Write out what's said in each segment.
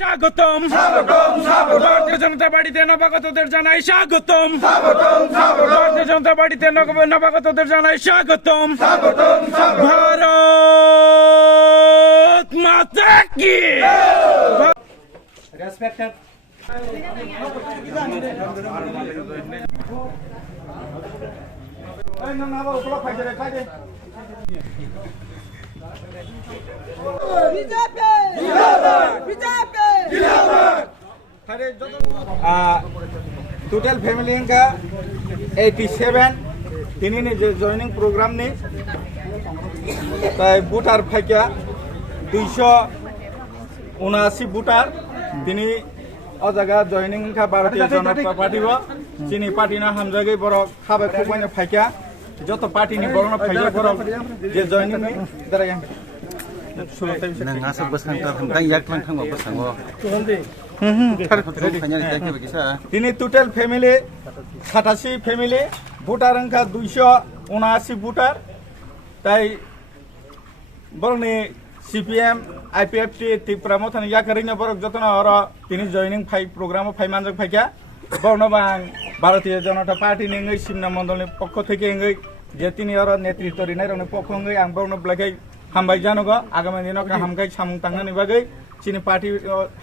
স্বাগতম ভারতীয় জনতা পার্টিতে নবাগতদের জানাই স্বাগতম ভারতীয় জনতা পার্টিতে নবাগতদের জানাই স্বাগতম ভারত মাতা কি রেসপেক্টেড टोटल फैमिली का 87 তিনি যে জয়নিং প্রোগ্রাম নি তাই ভোটার ফাইকা 279 ভোটার তিনি ও জায়গা জয়নিং কা ভারতীয় জনতা পার্টি চিনি পার্টি না হামজাগে বড় খাবে খুবাইনে ফাইকা যত পার্টি নি বড় না ফাইকা বড় যে জয়নিং নি দাঁড়াই nang besantar tentang yak tentang besango তিনি টোটাল ফ্যামিলি 87 ফ্যামিলি ভোটার সংখ্যা 279 ভোটার তাই বরনি সিপিএম আইপিএফটি ত্রিপুরা মথন ইয়াকারিনে বরক যতন আর তিনি জয়নিং ফাই প্রোগ্রাম ফাই মানজক ফাইকা বর্ণবাং ভারতীয় জনতা পার্টি নিঙ্গই সিমনা মন্ডলের পক্ষ থেকে ইঙ্গই যে তিনি আর নেতৃত্ব রিনাই রনে পক্ষ ইঙ্গই আং বর্ণ ব্লাগাই হামবাই জানগো আগামী দিনক হামগাই সামুং তাংনানি বাগै চিনি পার্টি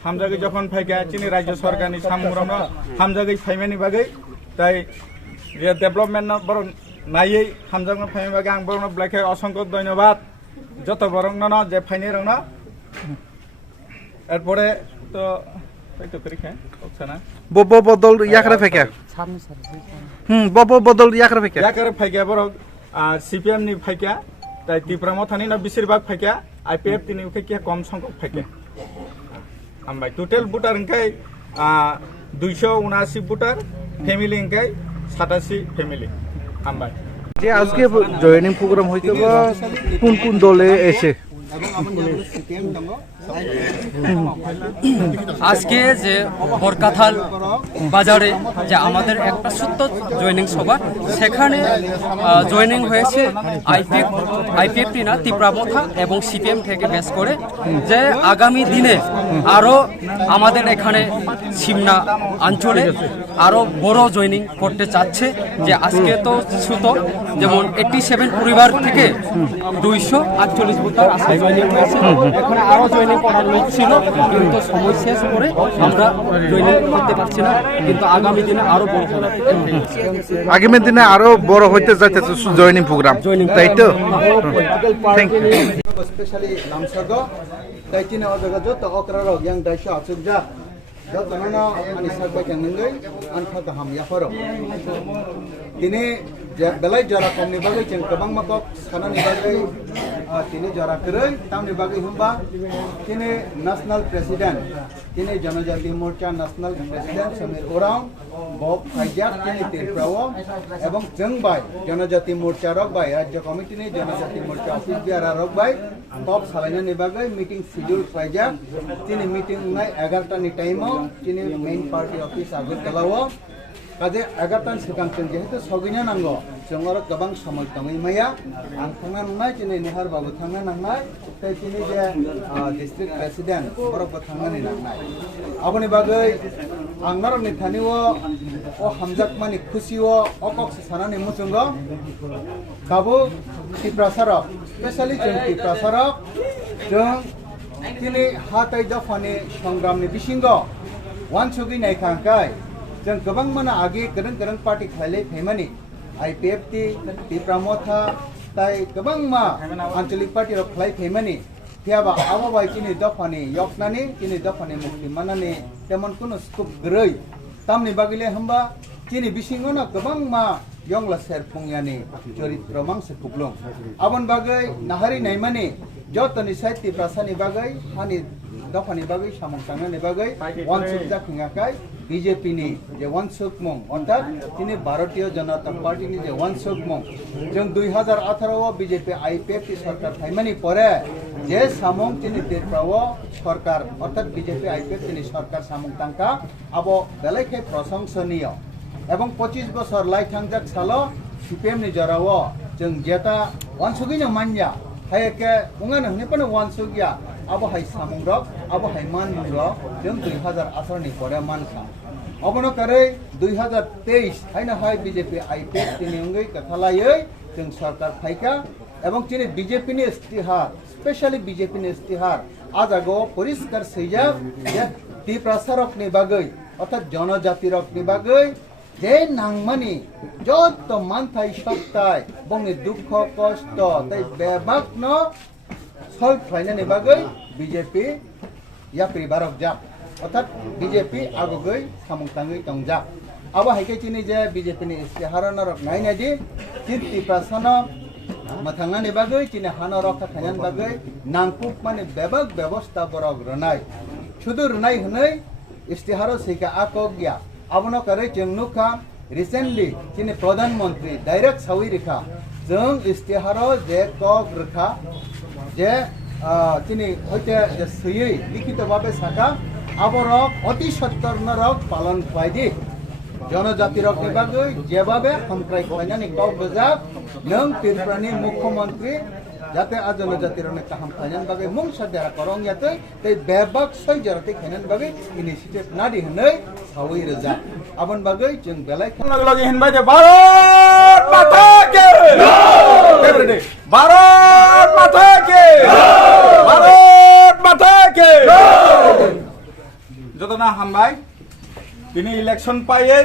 হামজাগै যখন ফাইকা চিনি রাজ্য সরকারনি সামুংরন হামজাগै ফাইমানি বাগै তাই যে ডেভেলপমেন্ট বড় নাইयै হামজাগন ফাইমানি বাগै আং বড় ব্লাগাই অসংখ্য ধন্যবাদ যত বরং ন যে ফাইনি রং এরপরে তো তো পরীক্ষা হচ্ছে না বব বদল ইয়াকরে ফেকে বব বদল ইয়াকরে ফেকে ইয়াকরে ফাইকা বড় সিপিএম নি ফাইকা তাই ত্রিপুরা মথানি না বেশিরভাগ ফাইকা আইপিএফ তিনি ফাইকা কম সংখ্যক ফাইকা আমবাই টোটাল ভোটার ইনকাই 279 ভোটার ফ্যামিলি ইনকাই 87 ফ্যামিলি আমবাই যে আজকে জয়নিং প্রোগ্রাম হইতে কোন কোন দলে এসে আজকে যে বরকাথাল বাজারে যে আমাদের একটা ছোট্ট জয়নিং সভা সেখানে জয়নিং হয়েছে আইপিএফটি না ত্রিপুরা মথা এবং সিপিএম থেকে বেস করে যে আগামী দিনে আরও আমাদের এখানে সিমনা অঞ্চলে আরও বড় জয়নিং করতে চাচ্ছে যে আজকে তো ছোট যেমন 87 পরিবার থেকে 248 ভোটার আজকে জয়নিং হয়েছে এখানে আরও জয়নিং করার লোক ছিল কিন্তু সময় শেষ করে আমরা জয়নিং করতে পারছি না কিন্তু আগামী দিনে আরো বড় হবে আগামী দিনে আরো বড় হইতে যাইতেছে জয়নিং প্রোগ্রাম তাই তো থ্যাংক ইউ স্পেশালি নামসাগো তাইতিনে অজাগা যত অকরারো ইয়াং দাইশো আচুকজা যত নানা আনি সাকবাই কেনঙ্গই আনফা গাহাম ইয়াফারো তিনি বেলাই জরা কমনি বাগै जों गोबां माखौ सानानि बागै তিনি জরা কरै তামनि बागै होमबा তিনি ন্যাশনাল প্রেসিডেন্ট তিনি জনজাতি মোর্চা ন্যাশনাল প্রেসিডেন্ট সমীর ওরাং বব ফাইজাক তিনি ত্রিপুরাও এবং जोंबाय জনজাতি মোর্চা রকবাই রাজ্য কমিটিनि জনজাতি মোর্চা অফিস বিয়ারা রকবাই বব সালাইনাनि बागै মিটিং শিডিউল ফাইজাক তিনি মিটিং নাই 11টা নি টাইমও তিনি মেইন পার্টি অফিস আগরতলাও কাজে 11টান সিগাंजों যেহেতু সগিনা নাঙ্গো जोंआरो गोबां समय तङै माया आं थांना नांनाय दिनै नेहार बाबु थांना नांनाय ताई दिनै जे डिस्ट्रिक्ट प्रेसिडेंट बरबो थांनानै नांनाय आबनि बागै आं नारनि थानिओ ओ हामजाक मानि खुसिओ अकक सानानि मुसुंगो बाबु टिप्रासारक स्पेशली जों टिप्रासारक जों दिनै हाथाय दफानि संग्रामनि बिसिंगो वानसुगि नायखांखाय जों गोबां माने आगे गोरों पार्टी खायले फैमानि आईपीएफटी त्रिपुरा मथा ताई गोबां मा आंचलिक पार्टी रक खाय फैमानि थियाबा आबाबाय किनि दफानि यकनानि किनि दफानि मुक्ति मानानि तेमन कुनु स्कुप गरै तामनि बागैले हमबा किनि बिसिङो ना गोबां मा यंगला सेरफुंयानि चरित्र मांसे कुबलुं आबन बागै नाहारि नायमानि जतनि साइड त्रिपुरासानि बागै हानि दफानि बागै सामंसांनानि बागै वानसुक जाखिङाखाय बीजेपी नि जे वानसुक मुं अर्थात तिनि भारतीय जनता पार्टी नि जे वानसुक मुं जों 2018 बीजेपी आईपीएफटी सरकार थाइमानि परे जे सामं तिनि त्रिपुराओ सरकार अर्थात बीजेपी आईपीएफटी नि सरकार सामं तांका आबो बेलायखे प्रशंसनीय এবং 25 বছর লাইথাংজাক সালো সিপিএম नि जराओ जों जेता वानसुगिनो मान्या हायके उंगानो निपनो वानसुगिया আবহাই সামুরক আবহাই মান মুরক जों 2018 नि পরে মানখা অবনকারে 2023 হাইনা হাই বিজেপি আইপিএফ তিনি অঙ্গই কথালাयै जों সরকার ফাইকা এবং তিনি বিজেপি नि ইস্তিহার স্পেশালি বিজেপি नि ইস্তিহার আজাগো পরিষ্কার সৈজাব যে ত্রিপ্রাসারক नि বাগৈ অর্থাৎ জনজাতিরক नि বাগৈ যে নাংমানি যত মানথাই সত্তায় বংনি দুঃখ কষ্ট তাই বেবাকন সলভ খাইনানি বাগৈ বিজেপি ইয়াপ্রি বারক যা অর্থাৎ বিজেপি আগগৈ সামুংতাঙ্গৈ তংজা আবো হাইকে চিনি যে বিজেপি नि ইস্তিহারনরক নাইনাদি চিত্তি প্রাসন মাথাঙ্গানি বাগৈ চিনি হানরক খাইনান বাগৈ নাংকুপ মানে বেবাক ব্যবস্থা বরক রনাই শুধু রনাই হनै ইস্তিহারো সিকা আকক গিয়া আবনো করে চেংনুখা রিসেন্টলি চিনি প্রধানমন্ত্রী ডাইরেক্ট সাউই রেখা जों ইস্তিহারো যে কক রেখা যে তিনি হইতে যে সইयै লিখিতভাবে সাকা আবরক অতি সত্তরনরক পালন খাইদি জনজাতিরক নিবাগৈ যেভাবে হামক্রাই খাইনানি কক বজাক নং ত্রিপুরানি মুখ্যমন্ত্রী যাতে আ জনজাতির অনেক কাহাম খাইনান বাগে মুং সাদেরা করং যাতে তাই বেবাক সই জরাতে খাইনান বাগে ইনিশিয়েটিভ নাদি হनै সাউই রেজা আবন বাগে जों বেলাই লগে লগে হিনবাই যে ভারত মাতা কে এভরিডে ভারত মাতা কে ভারত মাতা কে যত না হামবাই তিনি ইলেকশন পাইয়ে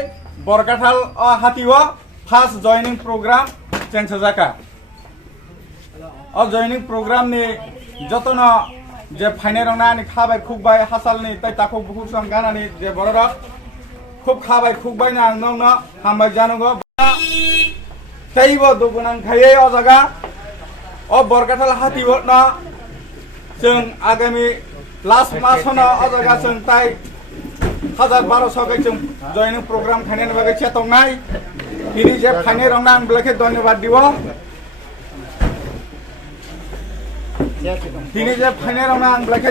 বরকাঠাল হাতিও ফার্স্ট জয়নিং প্রোগ্রাম চেঞ্জ জাকা জয়নিং প্রোগ্রাম নি যতন যে ফাইনে রংনা নি খাবাই খুববাই হাসাল নি তাই তাকো বহুত সং গানানি যে বড়রা খুব খাবাই খুববাই না নং না হামবাই জানুগো তাইবো দুগুনাং খাইয়ে অ জায়গা অ বরকাঠাল হাতিও না जों आगामी लास्ट मास होना अ जायगा जों ताई 1200 जों जयनिं प्रोग्राम खाने बागै चेतंनाय তিনি যে ফাইনে রংনা আনब्लाके धन्यवाद দিব তিনি যে ফাইনে রংনা আনब्लाके